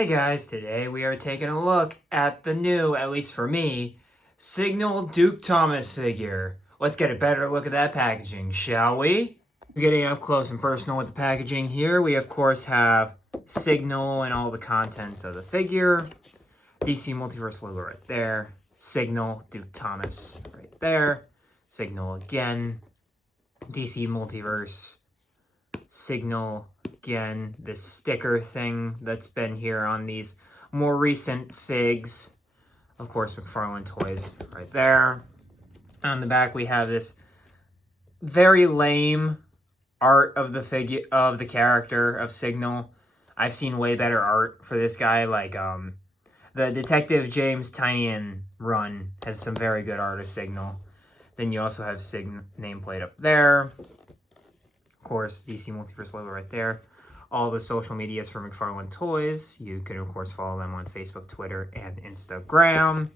Hey guys, today we are taking a look at the new, at least for me, Signal Duke Thomas figure. Let's get a better look at that packaging, shall we? Getting up close and personal with the packaging here, we of course have Signal and all the contents of the figure. DC Multiverse logo right there. Signal Duke Thomas right there. Signal again. DC Multiverse. Signal again, this sticker thing that's been here on these more recent figs. Of course, McFarlane toys right there. On the back, we have this very lame art of the figure of the character of Signal. I've seen way better art for this guy, like the Detective James Tynion run has some very good art of Signal. Then you also have Signal nameplate up there. Of course, DC Multiverse logo right there. All the social medias for McFarlane Toys. You can, of course, follow them on Facebook, Twitter, and Instagram.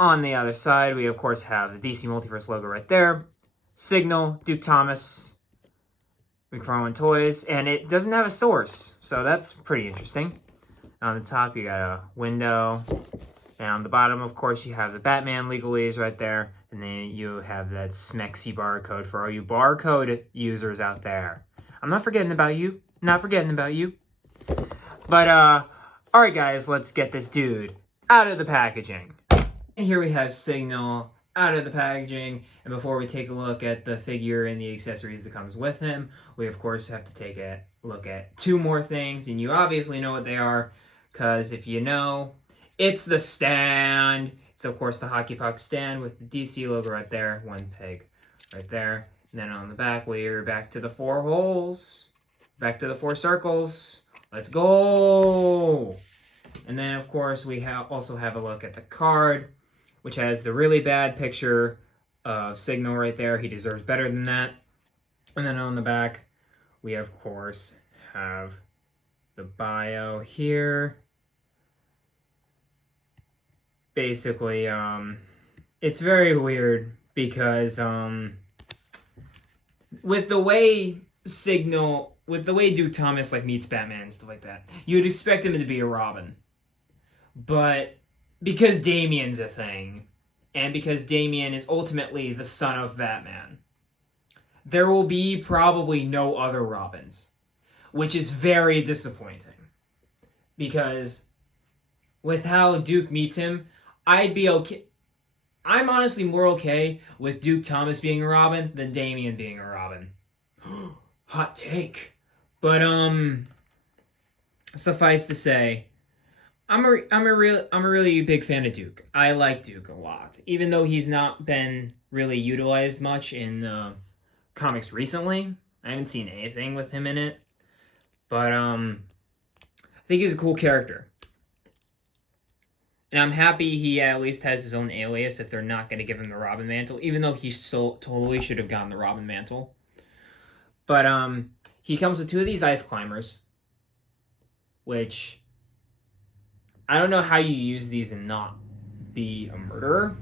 On the other side, we, of course, have the DC Multiverse logo right there. Signal, Duke Thomas, McFarlane Toys. And it doesn't have a source, so that's pretty interesting. On the top, you got a window. And on the bottom, of course, you have the Batman legalese right there. And then you have that smexy barcode for all you barcode users out there. I'm not forgetting about you. Not forgetting about you. But, alright guys, let's get this dude out of the packaging. And here we have Signal out of the packaging. And before we take a look at the figure and the accessories that comes with him, we of course have to take a look at two more things. And you obviously know what they are, because if you know, it's the stand. It's, of course, the hockey puck stand with the DC logo right there. One peg right there. And then on the back, we're back to the 4 holes. Back to the 4 circles. Let's go! And then, of course, we also have a look at the card, which has the really bad picture of Signal right there. He deserves better than that. And then on the back, we, of course, have the bio here. Basically, it's very weird because with the way Duke Thomas meets Batman and stuff like that, you'd expect him to be a Robin. But because Damian's a thing, and because Damian is ultimately the son of Batman, there will be probably no other Robins, which is very disappointing. Because with how Duke meets him, I'd be okay. I'm honestly more okay with Duke Thomas being a Robin than Damian being a Robin. Hot take. But suffice to say, I'm a really big fan of Duke. I like Duke a lot, even though he's not been really utilized much in comics recently. I haven't seen anything with him in it, but I think he's a cool character. And I'm happy he at least has his own alias if they're not going to give him the Robin mantle, even though he totally should have gotten the Robin mantle. But he comes with 2 of these ice climbers, which I don't know how you use these and not be a murderer.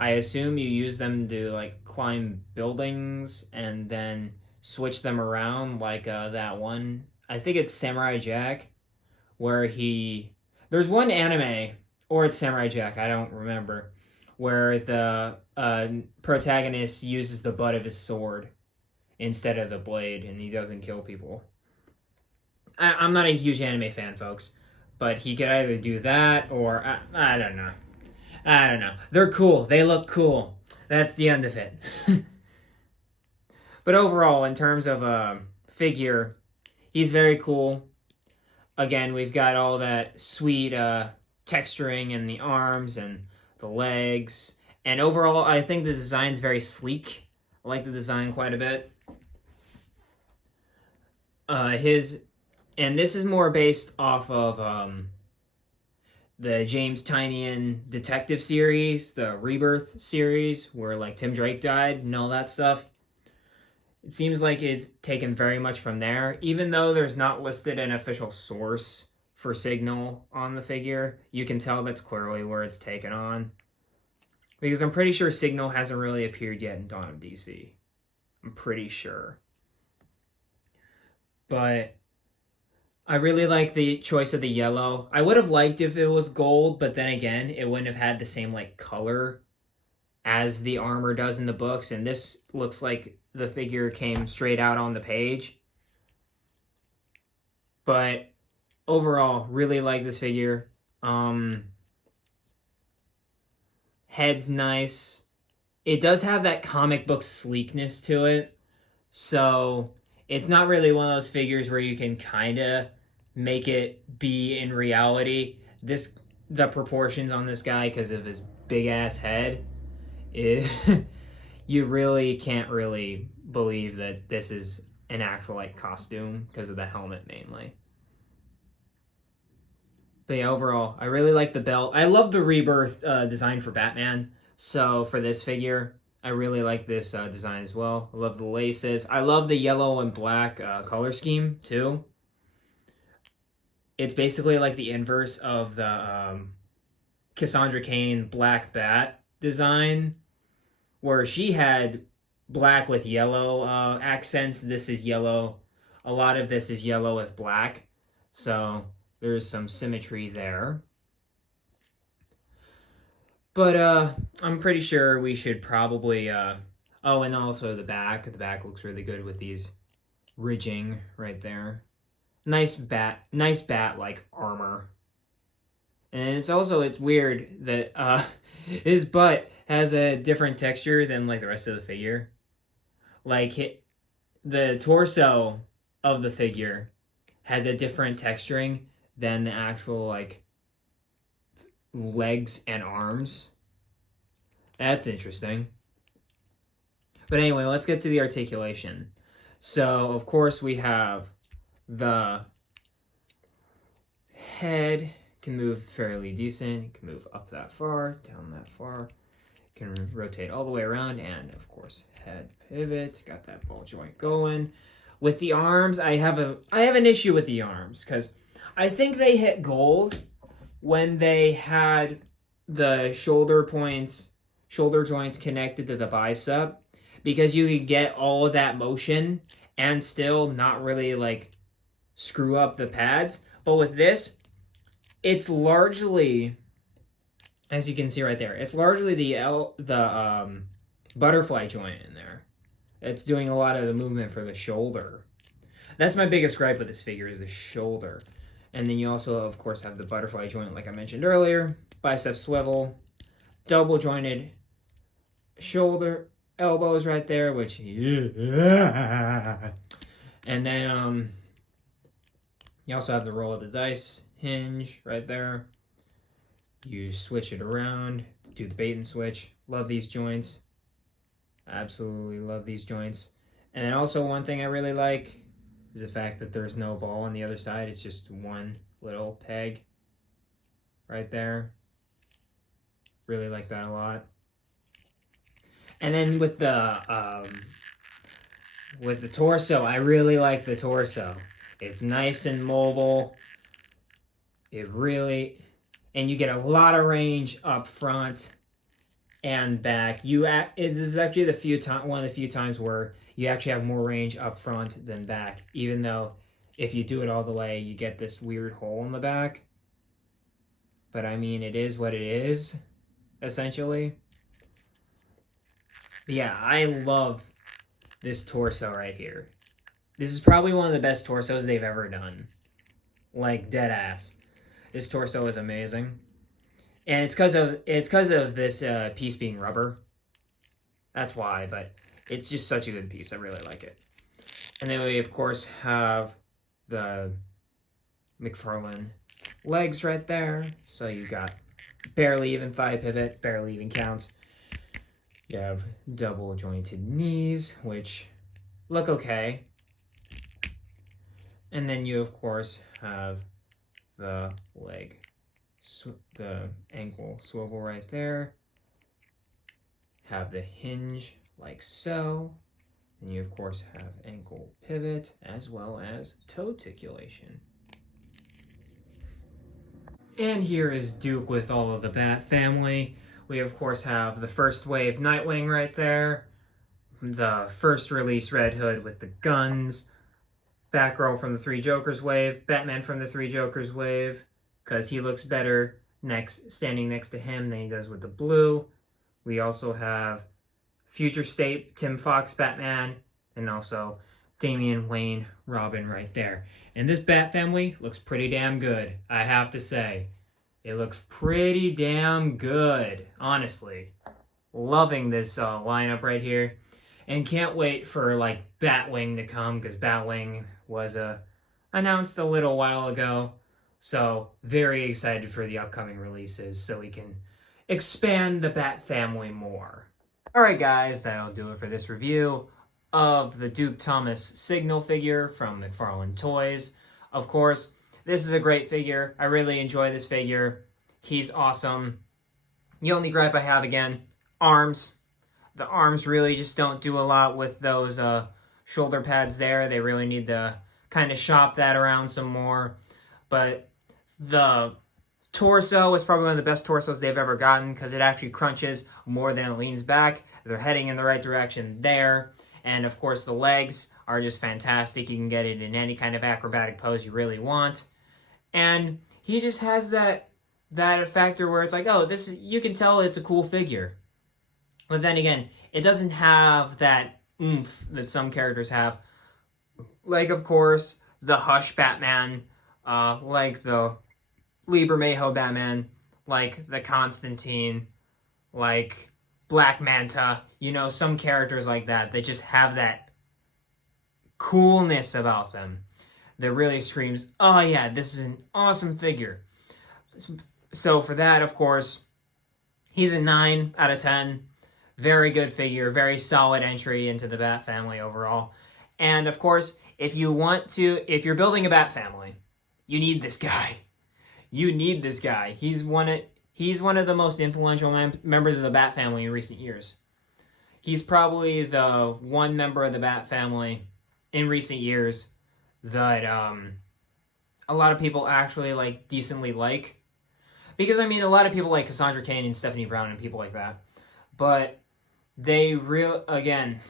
I assume you use them to climb buildings and then switch them around like that one. I think it's Samurai Jack, where there's one anime, or it's Samurai Jack, I don't remember, where the protagonist uses the butt of his sword instead of the blade, and he doesn't kill people. I'm not a huge anime fan, folks, but he could either do that, or I don't know. I don't know. They're cool. They look cool. That's the end of it. But overall, in terms of figure, he's very cool. Again, we've got all that sweet texturing in the arms and the legs. And overall, I think the design's very sleek. I like the design quite a bit. And this is more based off of the James Tynion Detective series, the Rebirth series, where Tim Drake died and all that stuff. It seems like it's taken very much from there, even though there's not listed an official source for Signal on the figure. You can tell that's clearly where it's taken on. Because I'm pretty sure Signal hasn't really appeared yet in Dawn of DC. I'm pretty sure. But I really like the choice of the yellow. I would have liked if it was gold, but then again, it wouldn't have had the same like color as the armor does in the books, and this looks like the figure came straight out on the page. But overall, really like this figure. Head's nice. It does have that comic book sleekness to it. So it's not really one of those figures where you can kind of make it be in reality. The proportions on this guy, because of his big ass head, is you really can't really believe that this is an actual like costume because of the helmet mainly. But yeah, overall, I really like the belt. I love the rebirth design for Batman. So for this figure, I really like this design as well. I love the laces. I love the yellow and black color scheme too. It's basically like the inverse of the Cassandra Cain Black Bat design, where she had black with yellow accents. This is yellow. A lot of this is yellow with black. So there's some symmetry there. But I'm pretty sure we should probably oh, and also the back. The back looks really good with these ridging right there. Nice bat like armor. And it's weird that his butt has a different texture than like the rest of the figure. Like the torso of the figure has a different texturing than the actual like legs and arms. That's interesting. But anyway, let's get to the articulation. So, of course, we have the head can move fairly decent. Can move up that far, down that far. Can rotate all the way around, and of course, head pivot. Got that ball joint going. With the arms, I have an issue with the arms because I think they hit gold when they had the shoulder joints connected to the bicep, because you could get all of that motion and still not really like screw up the pads. But with this, it's largely, as you can see right there, it's largely the butterfly joint in there. It's doing a lot of the movement for the shoulder. That's my biggest gripe with this figure, is the shoulder. And then you also, of course, have the butterfly joint, like I mentioned earlier, bicep swivel, double jointed shoulder, elbows right there, which, yeah. And then you also have the roll of the dice hinge right there. You switch it around, do the bait and switch. Love these joints. Absolutely love these joints. And then also one thing I really like is the fact that there's no ball on the other side. It's just one little peg right there. Really like that a lot. And then with the torso, I really like the torso. It's nice and mobile. And you get a lot of range up front and back. This is actually one of the few times where you actually have more range up front than back, even though if you do it all the way, you get this weird hole in the back. But I mean, it is what it is, essentially. But yeah, I love this torso right here. This is probably one of the best torsos they've ever done. Like, dead ass. This torso is amazing. And it's because of this piece being rubber. That's why, but it's just such a good piece. I really like it. And then we, of course, have the McFarlane legs right there. So you got barely even thigh pivot, barely even counts. You have double jointed knees, which look okay. And then you, of course, have the the ankle swivel right there. Have the hinge like so. And you, of course, have ankle pivot as well as toe articulation. And here is Duke with all of the Bat family. We, of course, have the first wave Nightwing right there. The first release Red Hood with the guns. Batgirl from the Three Jokers wave, Batman from the Three Jokers wave, because he looks better standing next to him than he does with the blue. We also have Future State Tim Fox Batman, and also Damian Wayne Robin right there. And this Bat family looks pretty damn good, I have to say. It looks pretty damn good, honestly. Loving this lineup right here. And can't wait for, like, Batwing to come, because Batwing was announced a little while ago. So, very excited for the upcoming releases so we can expand the Bat family more. Alright guys, that'll do it for this review of the Duke Thomas Signal figure from McFarlane Toys. Of course, this is a great figure. I really enjoy this figure. He's awesome. The only gripe I have, again, arms. The arms really just don't do a lot with those shoulder pads there. They really need to kind of shop that around some more. But the torso is probably one of the best torsos they've ever gotten because it actually crunches more than it leans back. They're heading in the right direction there. And of course the legs are just fantastic. You can get it in any kind of acrobatic pose you really want. And he just has that factor where it's like, oh, you can tell it's a cool figure. But then again, it doesn't have that oomph that some characters have. Like, of course, the Hush Batman, like the Liber Mayhem Batman, like the Constantine, like Black Manta. You know, some characters like that just have that coolness about them that really screams, oh yeah, this is an awesome figure. So for that, of course, he's a 9 out of 10. Very good figure, very solid entry into the Bat family overall. And of course, if you're building a Bat family, you need this guy. You need this guy. He's one of the most influential members of the Bat family in recent years. He's probably the one member of the Bat family in recent years that a lot of people actually decently like. Because, I mean, a lot of people like Cassandra Cain and Stephanie Brown and people like that. But again,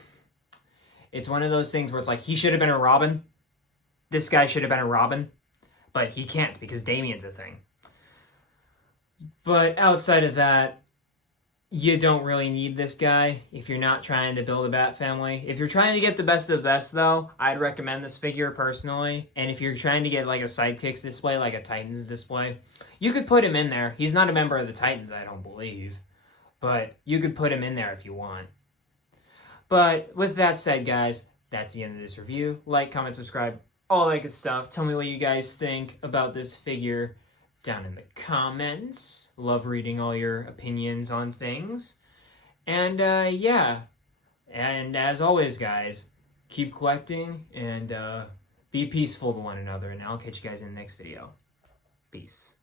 it's one of those things where it's like, he should have been a Robin. This guy should have been a Robin. But he can't because Damian's a thing. But outside of that, you don't really need this guy if you're not trying to build a Bat family. If you're trying to get the best of the best, though, I'd recommend this figure personally. And if you're trying to get like a Sidekicks display, like a Titans display, you could put him in there. He's not a member of the Titans, I don't believe. But you could put him in there if you want. But with that said, guys, that's the end of this review. Like, comment, subscribe, all that good stuff. Tell me what you guys think about this figure down in the comments. Love reading all your opinions on things. And yeah. And as always, guys, keep collecting and be peaceful to one another. And I'll catch you guys in the next video. Peace.